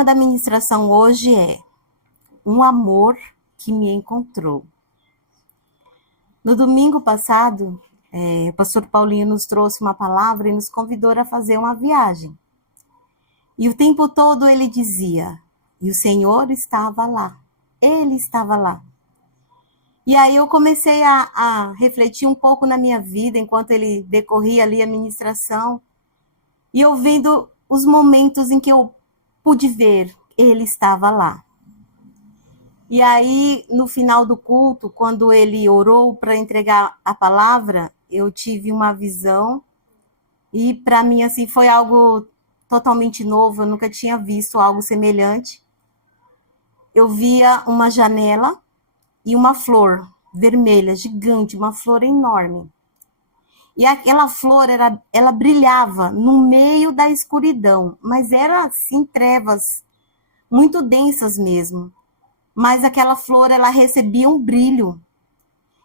tema da ministração hoje é um amor que me encontrou. No domingo passado, o pastor Paulinho nos trouxe uma palavra e nos convidou a fazer uma viagem. E o tempo todo ele dizia, e o Senhor estava lá, ele estava lá. E aí eu comecei a refletir um pouco na minha vida, enquanto ele decorria ali a ministração, e eu vendo os momentos em que eu pude ver, ele estava lá. E aí, no final do culto, quando ele orou para entregar a palavra, eu tive uma visão, e para mim, assim, foi algo totalmente novo, eu nunca tinha visto algo semelhante. Eu via uma janela e uma flor vermelha, gigante, uma flor enorme. E aquela flor, ela brilhava no meio da escuridão, mas era assim, trevas muito densas mesmo. Mas aquela flor, ela recebia um brilho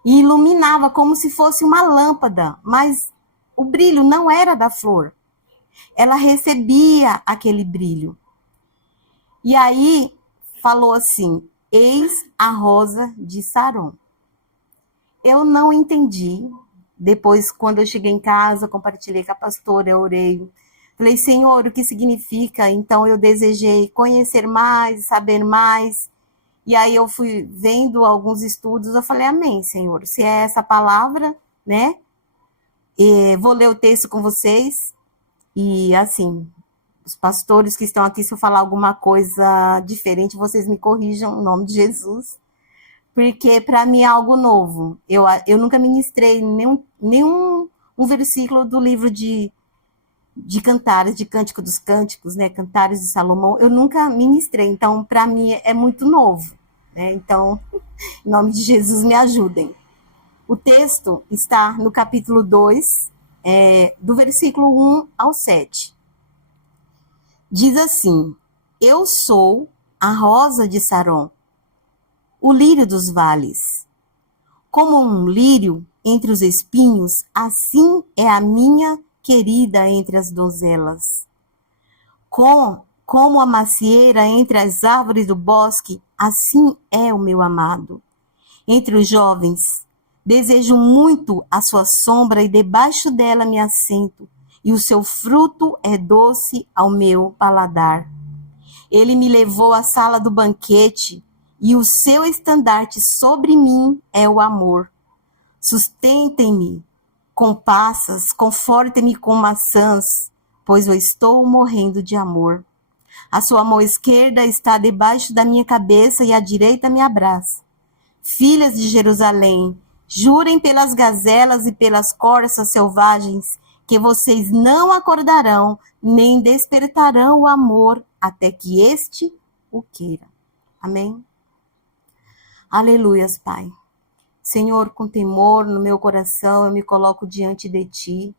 e iluminava como se fosse uma lâmpada, mas o brilho não era da flor. Ela recebia aquele brilho. E aí falou assim, eis a rosa de Saron. Eu não entendi. Depois, quando eu cheguei em casa, compartilhei com a pastora, eu orei. Falei, Senhor, o que significa? Então eu desejei conhecer mais, saber mais. E aí eu fui vendo alguns estudos, eu falei, amém, Senhor. Se é essa palavra, né? Vou ler o texto com vocês. E assim, os pastores que estão aqui, se eu falar alguma coisa diferente, vocês me corrijam, em nome de Jesus. Porque para mim é algo novo. Eu nunca ministrei nenhum um versículo do livro de Cantares, de Cântico dos Cânticos, né? Cantares de Salomão. Eu nunca ministrei, então para mim é muito novo. Né? Então, em nome de Jesus, me ajudem. O texto está no capítulo 2, do versículo 1 ao 7. Diz assim, eu sou a rosa de Saron, o lírio dos vales. Como um lírio entre os espinhos, assim é a minha querida entre as donzelas. Como a macieira entre as árvores do bosque, assim é o meu amado. Entre os jovens, desejo muito a sua sombra e debaixo dela me assento, e o seu fruto é doce ao meu paladar. Ele me levou à sala do banquete, e o seu estandarte sobre mim é o amor. Sustentem-me com passas, confortem-me com maçãs, pois eu estou morrendo de amor. A sua mão esquerda está debaixo da minha cabeça e a direita me abraça. Filhas de Jerusalém, jurem pelas gazelas e pelas corças selvagens que vocês não acordarão, nem despertarão o amor até que este o queira. Amém? Aleluias, Pai. Senhor, com temor no meu coração, eu me coloco diante de Ti.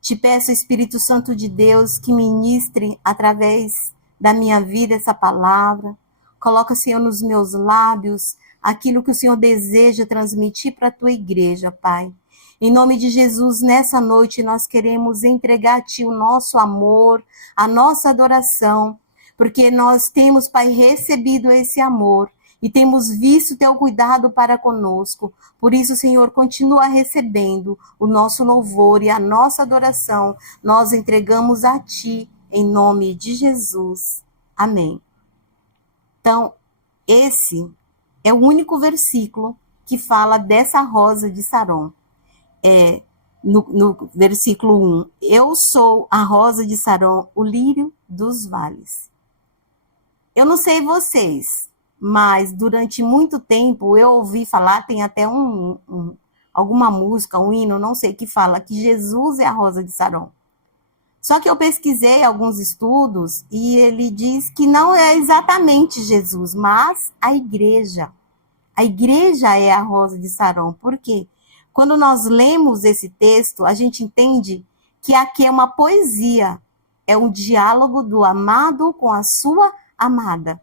Te peço, Espírito Santo de Deus, que ministre através da minha vida essa palavra. Coloca, Senhor, nos meus lábios aquilo que o Senhor deseja transmitir para a Tua igreja, Pai. Em nome de Jesus, nessa noite nós queremos entregar a Ti o nosso amor, a nossa adoração, porque nós temos, Pai, recebido esse amor e temos visto Teu cuidado para conosco. Por isso, Senhor, continua recebendo o nosso louvor e a nossa adoração. Nós entregamos a Ti, em nome de Jesus. Amém. Então, esse é o único versículo que fala dessa rosa de Saron. No versículo 1, eu sou a rosa de Saron, o lírio dos vales. Eu não sei vocês, mas durante muito tempo eu ouvi falar, tem até alguma música, um hino, não sei, que fala que Jesus é a rosa de Saron. Só que eu pesquisei alguns estudos e ele diz que não é exatamente Jesus, mas a igreja. A igreja é a rosa de Saron. Por quê? Quando nós lemos esse texto, a gente entende que aqui é uma poesia, é um diálogo do amado com a sua amada.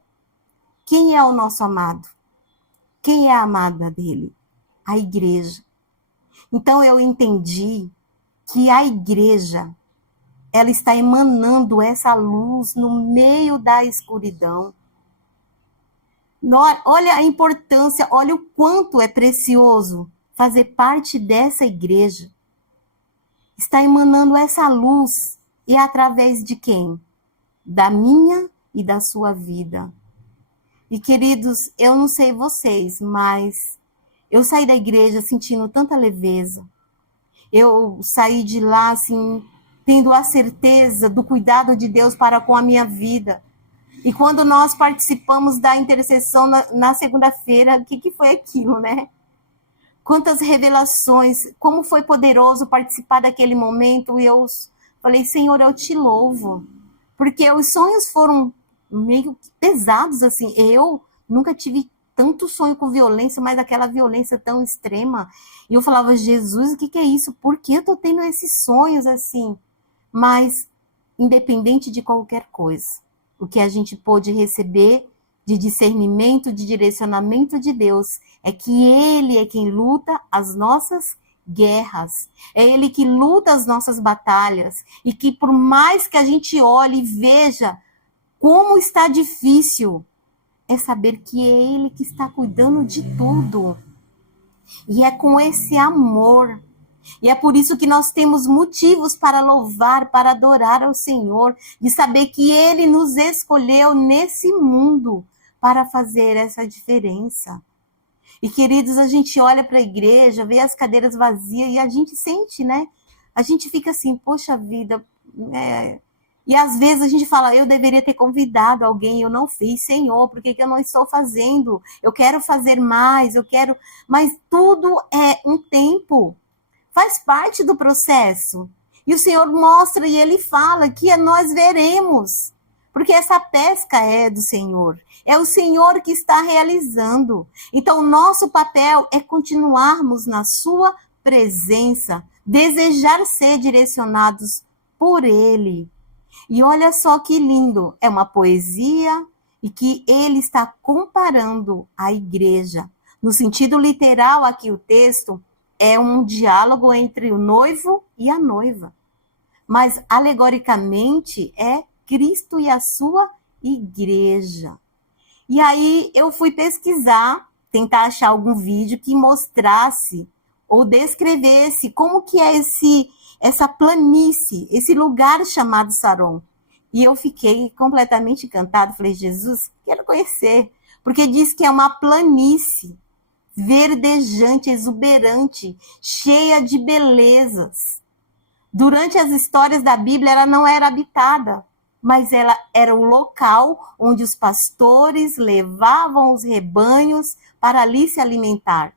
Quem é o nosso amado? Quem é a amada dele? A igreja. Então eu entendi que a igreja ela está emanando essa luz no meio da escuridão. Olha a importância, olha o quanto é precioso fazer parte dessa igreja. Está emanando essa luz, e através de quem? Da minha e da sua vida. E queridos, eu não sei vocês, mas eu saí da igreja sentindo tanta leveza. Eu saí de lá, assim, tendo a certeza do cuidado de Deus para com a minha vida. E quando nós participamos da intercessão na segunda-feira, o que foi aquilo, né? Quantas revelações, como foi poderoso participar daquele momento. E eu falei, Senhor, eu te louvo. Porque os sonhos foram meio pesados, assim. Eu nunca tive tanto sonho com violência, mas aquela violência tão extrema. E eu falava, Jesus, o que é isso? Por que eu tô tendo esses sonhos assim? Mas, independente de qualquer coisa, o que a gente pôde receber de discernimento, de direcionamento de Deus, é que Ele é quem luta as nossas guerras. É Ele que luta as nossas batalhas. E que por mais que a gente olhe e veja como está difícil, é saber que é Ele que está cuidando de tudo. E é com esse amor. E é por isso que nós temos motivos para louvar, para adorar ao Senhor, de saber que Ele nos escolheu nesse mundo para fazer essa diferença. E, queridos, a gente olha para a igreja, vê as cadeiras vazias e a gente sente, né? A gente fica assim, poxa vida. E às vezes a gente fala, eu deveria ter convidado alguém, eu não fiz, Senhor, por que eu não estou fazendo? Eu quero fazer mais, eu quero. Mas tudo é um tempo. Faz parte do processo. E o Senhor mostra e Ele fala que nós veremos. Porque essa pesca é do Senhor. É o Senhor que está realizando. Então, o nosso papel é continuarmos na sua presença, desejar ser direcionados por Ele. E olha só que lindo, é uma poesia e que ele está comparando a igreja. No sentido literal aqui o texto é um diálogo entre o noivo e a noiva. Mas alegoricamente é Cristo e a sua igreja. E aí eu fui pesquisar, tentar achar algum vídeo que mostrasse ou descrevesse como que é essa planície, esse lugar chamado Saron. E eu fiquei completamente encantada. Falei, Jesus, quero conhecer. Porque diz que é uma planície verdejante, exuberante, cheia de belezas. Durante as histórias da Bíblia, ela não era habitada, mas ela era o local onde os pastores levavam os rebanhos para ali se alimentar.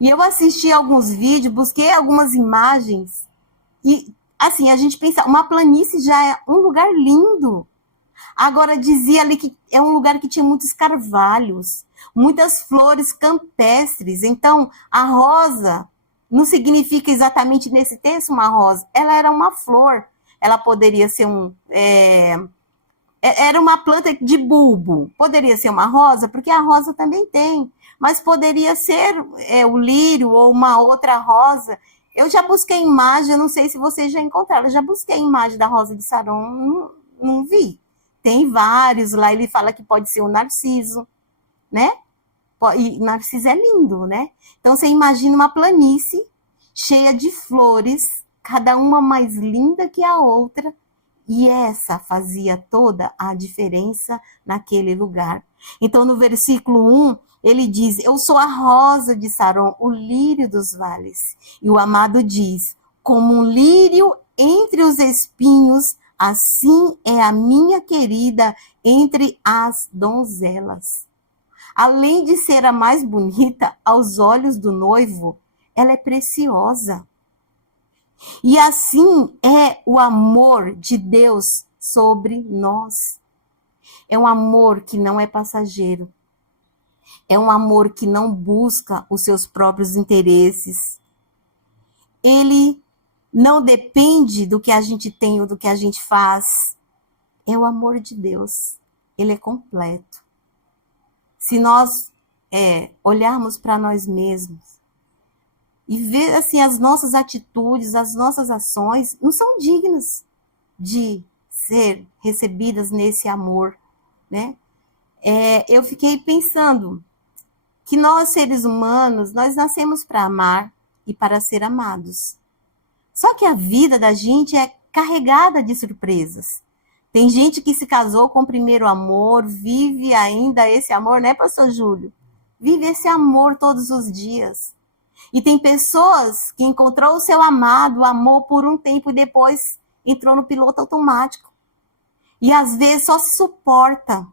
E eu assisti alguns vídeos, busquei algumas imagens, e assim, a gente pensa, uma planície já é um lugar lindo. Agora, dizia ali que é um lugar que tinha muitos carvalhos, muitas flores campestres. Então, a rosa não significa exatamente nesse texto uma rosa. Ela era uma flor. Ela poderia ser era uma planta de bulbo. Poderia ser uma rosa, porque a rosa também tem. Mas poderia ser o lírio ou uma outra rosa. Eu já busquei imagem, eu não sei se vocês já encontraram. Eu já busquei imagem da rosa de Saron, não vi. Tem vários lá, ele fala que pode ser o narciso, né? E narciso é lindo, né? Então, você imagina uma planície cheia de flores, cada uma mais linda que a outra, e essa fazia toda a diferença naquele lugar. Então, no versículo 1, ele diz, eu sou a rosa de Saron, o lírio dos vales. E o amado diz, como um lírio entre os espinhos, assim é a minha querida entre as donzelas. Além de ser a mais bonita aos olhos do noivo, ela é preciosa. E assim é o amor de Deus sobre nós. É um amor que não é passageiro. É um amor que não busca os seus próprios interesses. Ele não depende do que a gente tem ou do que a gente faz. É o amor de Deus. Ele é completo. Se nós olharmos para nós mesmos e ver assim as nossas atitudes, as nossas ações, não são dignas. de ser recebidas nesse amor, né? Eu fiquei pensando que nós, seres humanos, nós nascemos para amar e para ser amados. Só que a vida da gente é carregada de surpresas. Tem gente que se casou com o primeiro amor, vive ainda esse amor, né, pastor Júlio? Vive esse amor todos os dias. E tem pessoas que encontrou o seu amado, amou por um tempo e depois entrou no piloto automático. E às vezes só se suporta.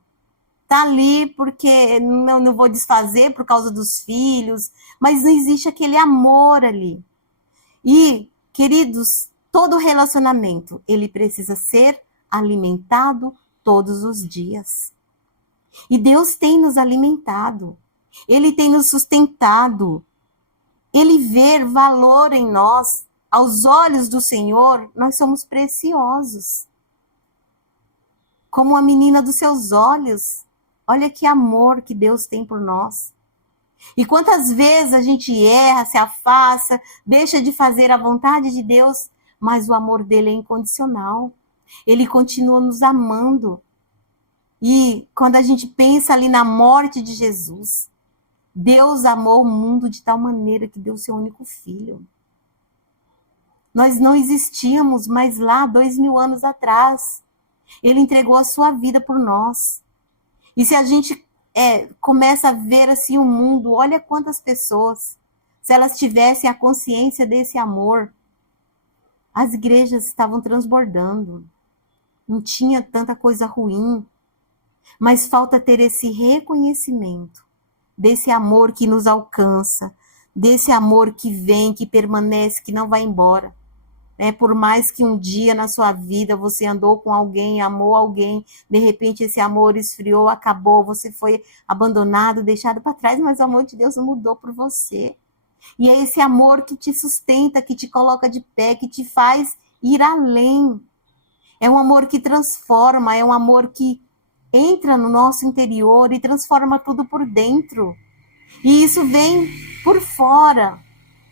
Tá ali porque não vou desfazer por causa dos filhos, mas não existe aquele amor ali. E, queridos, todo relacionamento, ele precisa ser alimentado todos os dias. E Deus tem nos alimentado. Ele tem nos sustentado. Ele vê valor em nós. Aos olhos do Senhor, nós somos preciosos. Como a menina dos seus olhos. Olha que amor que Deus tem por nós. E quantas vezes a gente erra, se afasta, deixa de fazer a vontade de Deus, mas o amor dele é incondicional. Ele continua nos amando. E quando a gente pensa ali na morte de Jesus, Deus amou o mundo de tal maneira que deu seu único filho. Nós não existíamos, mas lá, 2000 anos atrás, ele entregou a sua vida por nós. E se a gente começa a ver assim o mundo, olha quantas pessoas, se elas tivessem a consciência desse amor, as igrejas estavam transbordando. Não tinha tanta coisa ruim, mas falta ter esse reconhecimento desse amor que nos alcança, desse amor que vem, que permanece, que não vai embora. Por mais que um dia na sua vida você andou com alguém, amou alguém, de repente esse amor esfriou, acabou, você foi abandonado, deixado para trás, mas o amor de Deus não mudou por você. E é esse amor que te sustenta, que te coloca de pé, que te faz ir além. É um amor que transforma, é um amor que entra no nosso interior e transforma tudo por dentro. E isso vem por fora,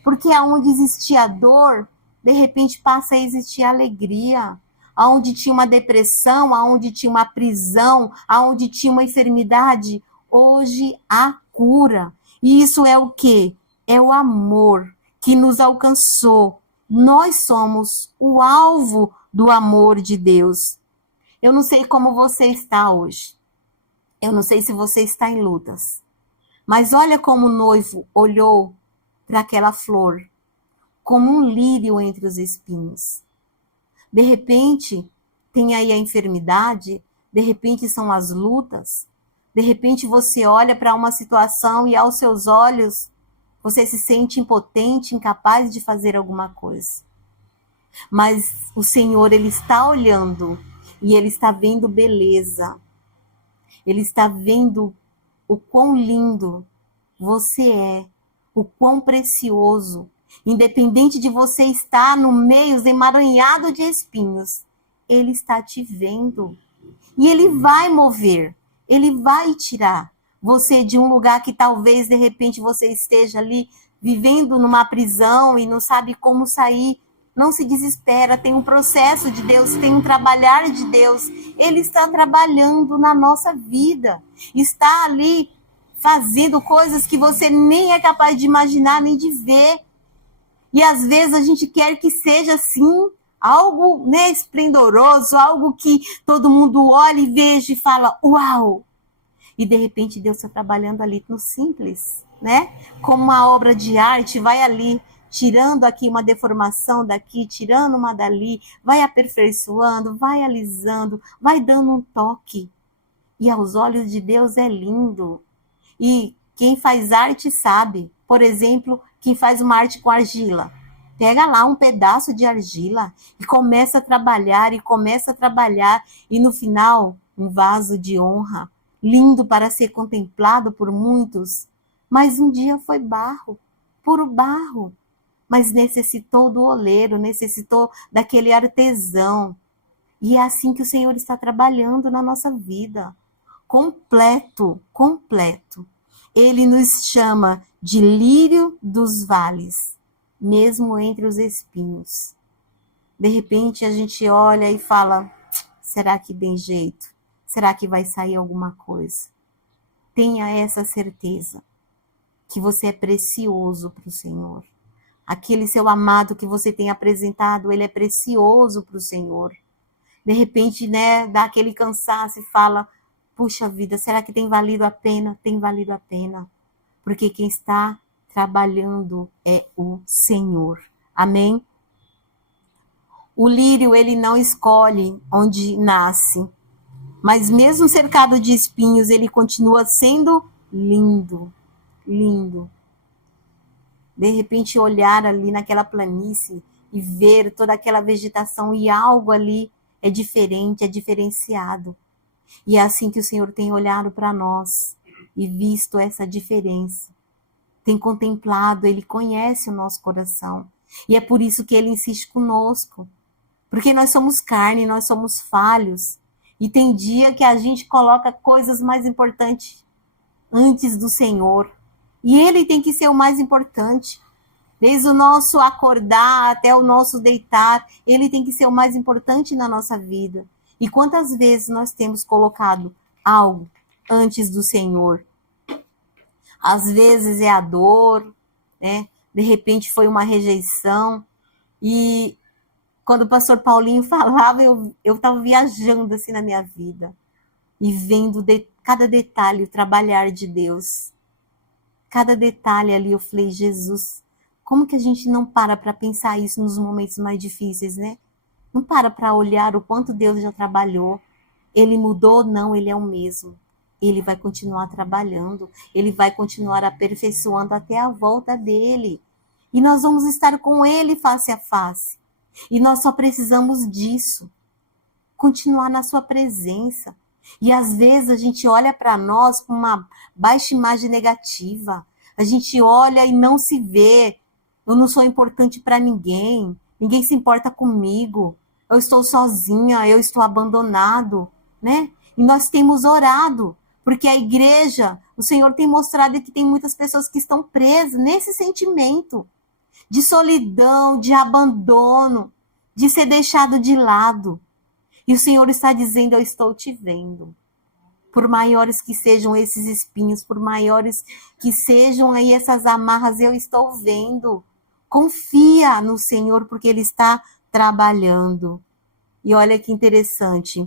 porque aonde existia dor, de repente passa a existir alegria. Aonde tinha uma depressão, aonde tinha uma prisão, aonde tinha uma enfermidade, hoje há cura. E isso é o quê? É o amor que nos alcançou. Nós somos o alvo do amor de Deus. Eu não sei como você está hoje. Eu não sei se você está em lutas. Mas olha como o noivo olhou para aquela flor, como um lírio entre os espinhos. De repente, tem aí a enfermidade, de repente são as lutas, de repente você olha para uma situação e aos seus olhos você se sente impotente, incapaz de fazer alguma coisa. Mas o Senhor, Ele está olhando e Ele está vendo beleza. Ele está vendo o quão lindo você é, o quão precioso. Independente de você estar no meio emaranhado de espinhos, Ele está te vendo. E Ele vai mover, Ele vai tirar você de um lugar que talvez, de repente, você esteja ali vivendo numa prisão e não sabe como sair. Não se desespera, tem um processo de Deus, tem um trabalhar de Deus. Ele está trabalhando na nossa vida. Está ali fazendo coisas que você nem é capaz de imaginar, nem de ver. E às vezes a gente quer que seja assim, algo, né, esplendoroso, algo que todo mundo olha e veja e fala, uau! E de repente Deus está trabalhando ali no simples, né? Como uma obra de arte, vai ali, tirando aqui uma deformação daqui, tirando uma dali, vai aperfeiçoando, vai alisando, vai dando um toque. E aos olhos de Deus é lindo. E quem faz arte sabe, por exemplo, quem faz uma arte com argila. Pega lá um pedaço de argila e começa a trabalhar, e no final, um vaso de honra, lindo para ser contemplado por muitos, mas um dia foi barro, puro barro, mas necessitou do oleiro, necessitou daquele artesão. E é assim que o Senhor está trabalhando na nossa vida, completo. Ele nos chama de lírio dos vales, mesmo entre os espinhos. De repente a gente olha e fala, será que tem jeito? Será que vai sair alguma coisa? Tenha essa certeza que você é precioso para o Senhor. Aquele seu amado que você tem apresentado, ele é precioso para o Senhor. De repente, né, dá aquele cansaço e fala, puxa vida, será que tem valido a pena? Tem valido a pena. Porque quem está trabalhando é o Senhor. Amém? O lírio, ele não escolhe onde nasce, mas mesmo cercado de espinhos, ele continua sendo lindo, lindo. De repente, olhar ali naquela planície e ver toda aquela vegetação e algo ali é diferente, é diferenciado. E é assim que o Senhor tem olhado para nós e visto essa diferença. Tem contemplado, Ele conhece o nosso coração. E é por isso que Ele insiste conosco. Porque nós somos carne, nós somos falhos. E tem dia que a gente coloca coisas mais importantes antes do Senhor. E Ele tem que ser o mais importante. Desde o nosso acordar até o nosso deitar, Ele tem que ser o mais importante na nossa vida. E quantas vezes nós temos colocado algo antes do Senhor? Às vezes é a dor, né? De repente foi uma rejeição. E quando o pastor Paulinho falava, eu estava viajando assim na minha vida e vendo cada detalhe, o trabalhar de Deus. Cada detalhe ali, eu falei, Jesus, como que a gente não para pensar isso nos momentos mais difíceis, né? Não para olhar o quanto Deus já trabalhou. Ele mudou? Não, ele é o mesmo. Ele vai continuar trabalhando, ele vai continuar aperfeiçoando até a volta dele. E nós vamos estar com ele face a face. E nós só precisamos disso. Continuar na sua presença. E às vezes a gente olha para nós com uma baixa imagem negativa. A gente olha e não se vê. Eu não sou importante para ninguém. Ninguém se importa comigo. Eu estou sozinha, eu estou abandonado, né? E nós temos orado, porque a igreja, o Senhor tem mostrado que tem muitas pessoas que estão presas nesse sentimento de solidão, de abandono, de ser deixado de lado. E o Senhor está dizendo, eu estou te vendo. Por maiores que sejam esses espinhos, por maiores que sejam aí essas amarras, eu estou vendo. Confia no Senhor, porque Ele está trabalhando. E olha que interessante.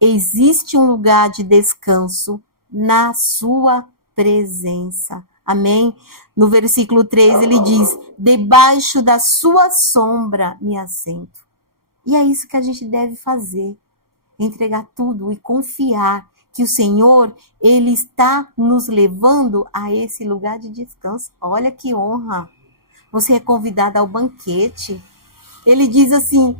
Existe um lugar de descanso na sua presença. Amém? No versículo 3 ele diz, debaixo da sua sombra me assento. E é isso que a gente deve fazer. Entregar tudo e confiar que o Senhor, Ele está nos levando a esse lugar de descanso. Olha que honra. Você é convidado ao banquete. Ele diz assim,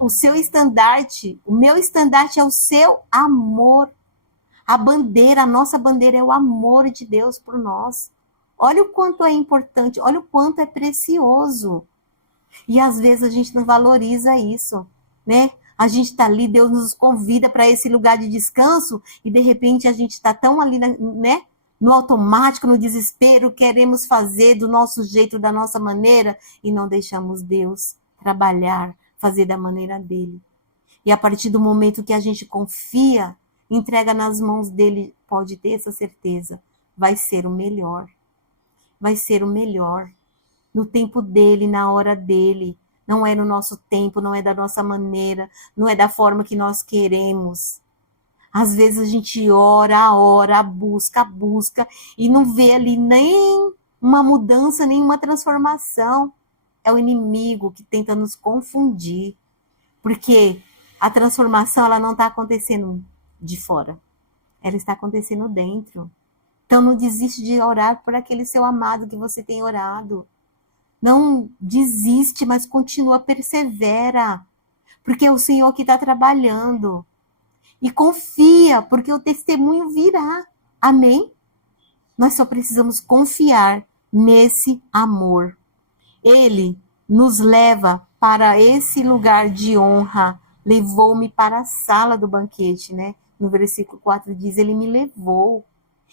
o seu estandarte, o meu estandarte é o seu amor. A bandeira, a nossa bandeira é o amor de Deus por nós. Olha o quanto é importante, olha o quanto é precioso. E às vezes a gente não valoriza isso, né? A gente está ali, Deus nos convida para esse lugar de descanso e de repente a gente está tão ali, né? No automático, no desespero, queremos fazer do nosso jeito, da nossa maneira e não deixamos Deus trabalhar, fazer da maneira dele. E a partir do momento que a gente confia, entrega nas mãos dele, pode ter essa certeza, vai ser o melhor. Vai ser o melhor. No tempo dele, na hora dele. Não é no nosso tempo, não é da nossa maneira, não é da forma que nós queremos. Às vezes a gente ora, busca, e não vê ali nem uma mudança, nem uma transformação. É o inimigo que tenta nos confundir. Porque a transformação ela não está acontecendo de fora. Ela está acontecendo dentro. Então não desiste de orar por aquele seu amado que você tem orado. Não desiste, mas continua, persevera. Porque é o Senhor que está trabalhando. E confia, porque o testemunho virá. Amém? Nós só precisamos confiar nesse amor. Ele nos leva para esse lugar de honra. Levou-me para a sala do banquete, né? No versículo 4 diz, ele me levou.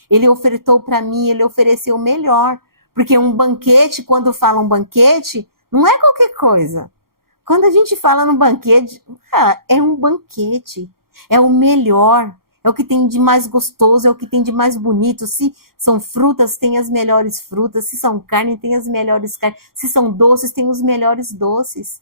Ele ofertou para mim, ele ofereceu o melhor. Porque um banquete, quando fala um banquete, não é qualquer coisa. Quando a gente fala no banquete, é um banquete, é o melhor, é o que tem de mais gostoso, é o que tem de mais bonito. Se são frutas, tem as melhores frutas. Se são carne, tem as melhores carnes. Se são doces, tem os melhores doces.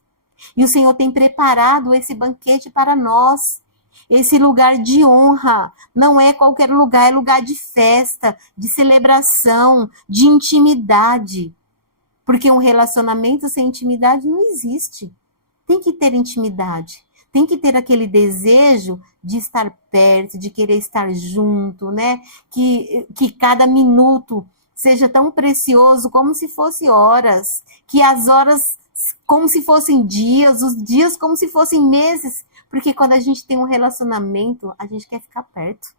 E o Senhor tem preparado esse banquete para nós. Esse lugar de honra não é qualquer lugar, é lugar de festa, de celebração, de intimidade. Porque um relacionamento sem intimidade não existe. Tem que ter intimidade. Tem que ter aquele desejo de estar perto, de querer estar junto, né? Que cada minuto seja tão precioso como se fosse horas, que as horas como se fossem dias, os dias como se fossem meses, porque quando a gente tem um relacionamento, a gente quer ficar perto,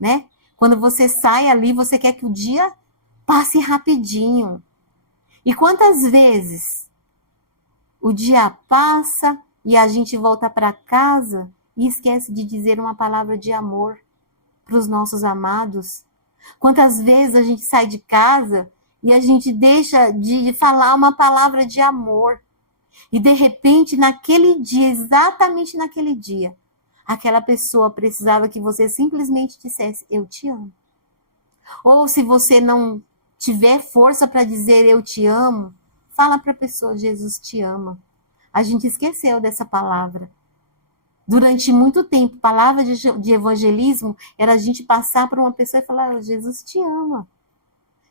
né? Quando você sai ali, você quer que o dia passe rapidinho. E quantas vezes o dia passa e a gente volta para casa e esquece de dizer uma palavra de amor para os nossos amados? Quantas vezes a gente sai de casa e a gente deixa de falar uma palavra de amor? E de repente, naquele dia, exatamente naquele dia, aquela pessoa precisava que você simplesmente dissesse: eu te amo. Ou se você não tiver força para dizer eu te amo, fala para a pessoa: Jesus te ama. A gente esqueceu dessa palavra. Durante muito tempo, palavra de evangelismo era a gente passar por uma pessoa e falar: oh, Jesus te ama.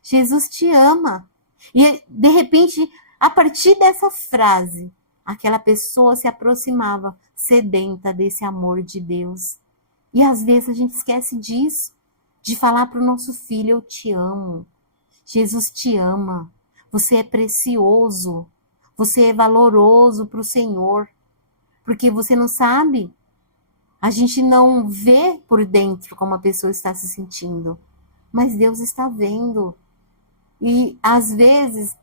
Jesus te ama. E, de repente, a partir dessa frase, aquela pessoa se aproximava sedenta desse amor de Deus. E às vezes a gente esquece disso, de falar para o nosso filho: eu te amo. Jesus te ama. Você é precioso. Você é valoroso para o Senhor. Porque você não sabe, a gente não vê por dentro como a pessoa está se sentindo. Mas Deus está vendo. E às vezes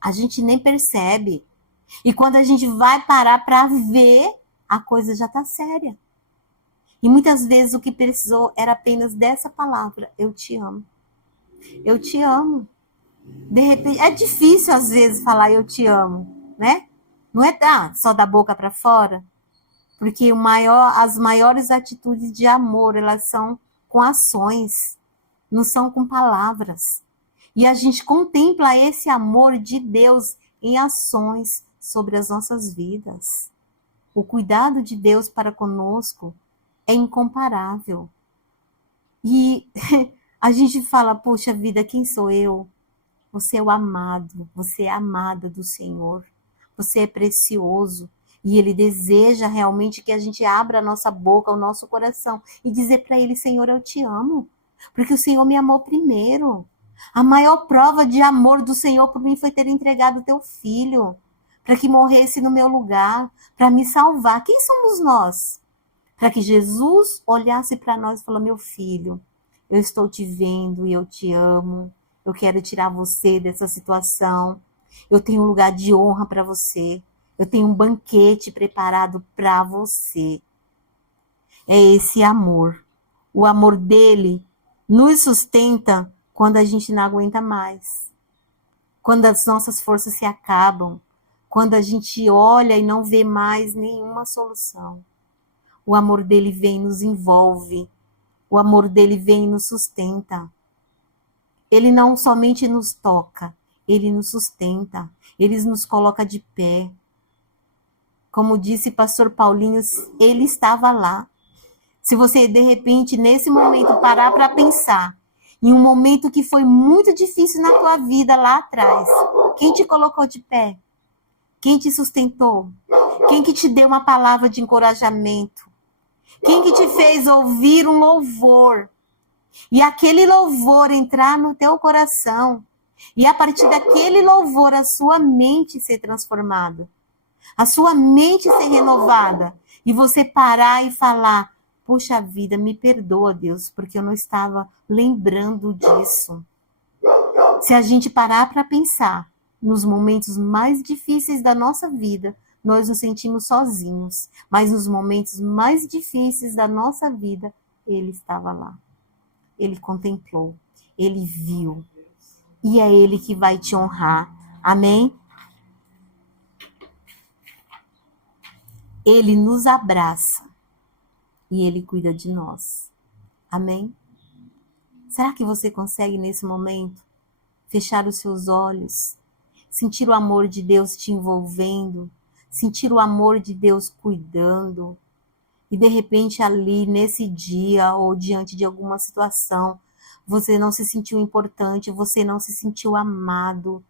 a gente nem percebe. E quando a gente vai parar para ver, a coisa já está séria. E muitas vezes o que precisou era apenas dessa palavra: eu te amo. Eu te amo. De repente, é difícil às vezes falar eu te amo, né? Não é só da boca para fora, porque as maiores atitudes de amor, elas são com ações, não são com palavras. E a gente contempla esse amor de Deus em ações sobre as nossas vidas. O cuidado de Deus para conosco é incomparável. E a gente fala: poxa vida, quem sou eu? Você é o amado, você é a amada do Senhor. Você é precioso. E Ele deseja realmente que a gente abra a nossa boca, o nosso coração e dizer para Ele: Senhor, eu te amo. Porque o Senhor me amou primeiro. A maior prova de amor do Senhor por mim foi ter entregado o teu filho para que morresse no meu lugar, para me salvar. Quem somos nós? Para que Jesus olhasse para nós e falou: meu filho, eu estou te vendo e eu te amo. Eu quero tirar você dessa situação. Eu tenho um lugar de honra para você. Eu tenho um banquete preparado para você. É esse amor. O amor dele nos sustenta quando a gente não aguenta mais. Quando as nossas forças se acabam. Quando a gente olha e não vê mais nenhuma solução. O amor dele vem e nos envolve. O amor dele vem e nos sustenta. Ele não somente nos toca, ele nos sustenta, ele nos coloca de pé. Como disse pastor Paulinho, ele estava lá. Se você, de repente, nesse momento, parar para pensar, em um momento que foi muito difícil na tua vida lá atrás, quem te colocou de pé? Quem te sustentou? Quem que te deu uma palavra de encorajamento? Quem que te fez ouvir um louvor? E aquele louvor entrar no teu coração. E a partir daquele louvor, a sua mente ser transformada. A sua mente ser renovada. E você parar e falar: puxa vida, me perdoa, Deus, porque eu não estava lembrando disso. Se a gente parar para pensar, nos momentos mais difíceis da nossa vida, nós nos sentimos sozinhos. Mas nos momentos mais difíceis da nossa vida, Ele estava lá. Ele contemplou, ele viu. E é ele que vai te honrar. Amém? Ele nos abraça e Ele cuida de nós. Amém? Será que você consegue, nesse momento, fechar os seus olhos, sentir o amor de Deus te envolvendo, sentir o amor de Deus cuidando, e de repente ali, nesse dia, ou diante de alguma situação, você não se sentiu importante, você não se sentiu amado,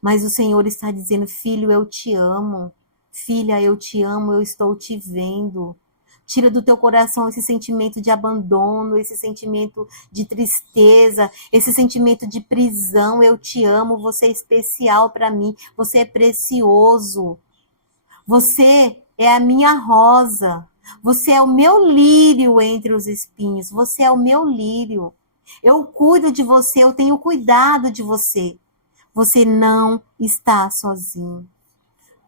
mas o Senhor está dizendo: filho, eu te amo, filha, eu te amo, eu estou te vendo. Tira do teu coração esse sentimento de abandono, esse sentimento de tristeza, esse sentimento de prisão. Eu te amo, você é especial para mim, você é precioso. Você é a minha rosa. Você é o meu lírio entre os espinhos. Você é o meu lírio. Eu cuido de você, eu tenho cuidado de você. Você não está sozinho.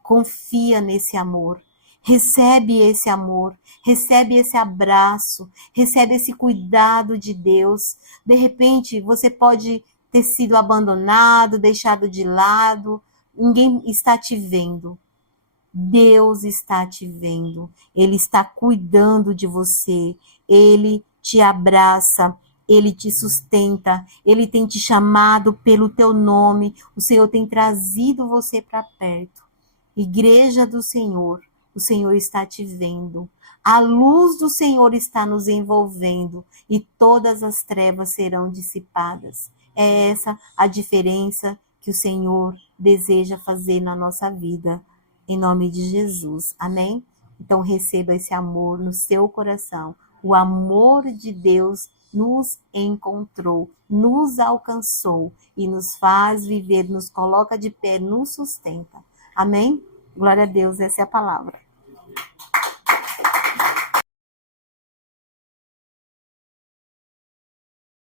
Confia nesse amor. Recebe esse amor, recebe esse abraço, recebe esse cuidado de Deus. De repente, você pode ter sido abandonado, deixado de lado, ninguém está te vendo. Deus está te vendo, Ele está cuidando de você, Ele te abraça, Ele te sustenta, Ele tem te chamado pelo teu nome, o Senhor tem trazido você para perto. Igreja do Senhor, o Senhor está te vendo, a luz do Senhor está nos envolvendo e todas as trevas serão dissipadas. É essa a diferença que o Senhor deseja fazer na nossa vida. Em nome de Jesus. Amém? Então receba esse amor no seu coração. O amor de Deus nos encontrou, nos alcançou e nos faz viver, nos coloca de pé, nos sustenta. Amém? Glória a Deus, essa é a palavra.